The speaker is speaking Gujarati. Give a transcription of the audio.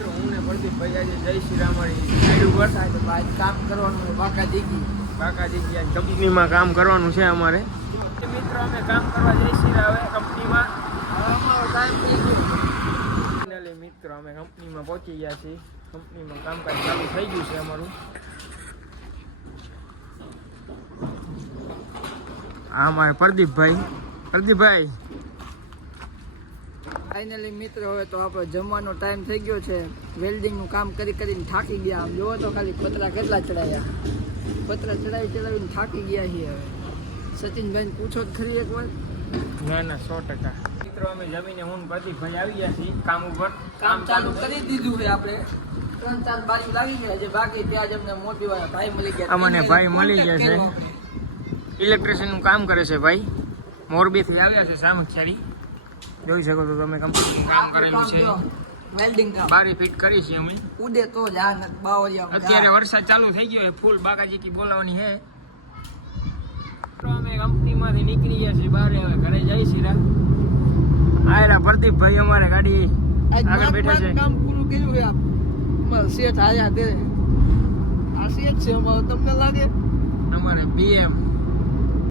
મિત્રો હું ને પ્રદીપભાઈ આજે જય શ્રી રામ સાઈડ ઉપર કામ કરવાનું બાકા દીકી કંપનીમાં કામ કરવાનું છે અમારે. મિત્રો અમે કામ કરવા જઈ છીએ હવે કંપનીમાં. ફાઇનલી મિત્રો અમે કંપનીમાં પહોંચી ગયા છીએ. કંપનીમાં કામકાજ ચાલુ થઈ ગયું છે અમારું. આ અમારે પ્રદીપભાઈ ફાઇનલી મિત્રો હવે તો આપણો જમવાનો ટાઈમ થઈ ગયો છે. વેલ્ડિંગનું કામ કરીને થાકી ગયા. આમ જોવો તો ખાલી પતરા કેટલા ચડાવીને થાકી ગયા છીએ. હવે સચિનભાઈ પૂછો જ ખરી એક વાર. ના 100%. મિત્રો અમે જમીને હું પ્રદીપભાઈ આવી ગયા છીએ કામ ઉપર. કામ ચાલુ કરી દીધું છે આપણે. 3-4 બાજુ લાગી ગયા છે. બાકી ત્યાં જ અમને મોટી ભાઈ મળી ગયા. અમને ભાઈ મળી ગયા છે. ઇલેક્ટ્રિશિયનનું કામ કરે છે ભાઈ. મોરબીથી આવ્યા છે સામખિયારી. જોઈ શકો તો તમે કંપની કામ કરેલું છે. વેલ્ડિંગ કામ બારી ફિટ કરી છે અમે. ઉડે તો જ આ બાવરિયા. અત્યારે વરસાદ ચાલુ થઈ ગયો છે. ફૂલ બાકાજી કી બોલાવવાની છે. તો અમે કંપનીમાંથી નીકળી ગયા છીએ બહાર. હવે ઘરે જઈ છીએ. આયરા પ્રદીપભાઈ અમારે ગાડી આગળ બેઠા છે. કામ પૂરું કર્યું છે. અમારે શેઠ આયા તે આ શેઠ છે અમારો. તમને લાગે અમારે BM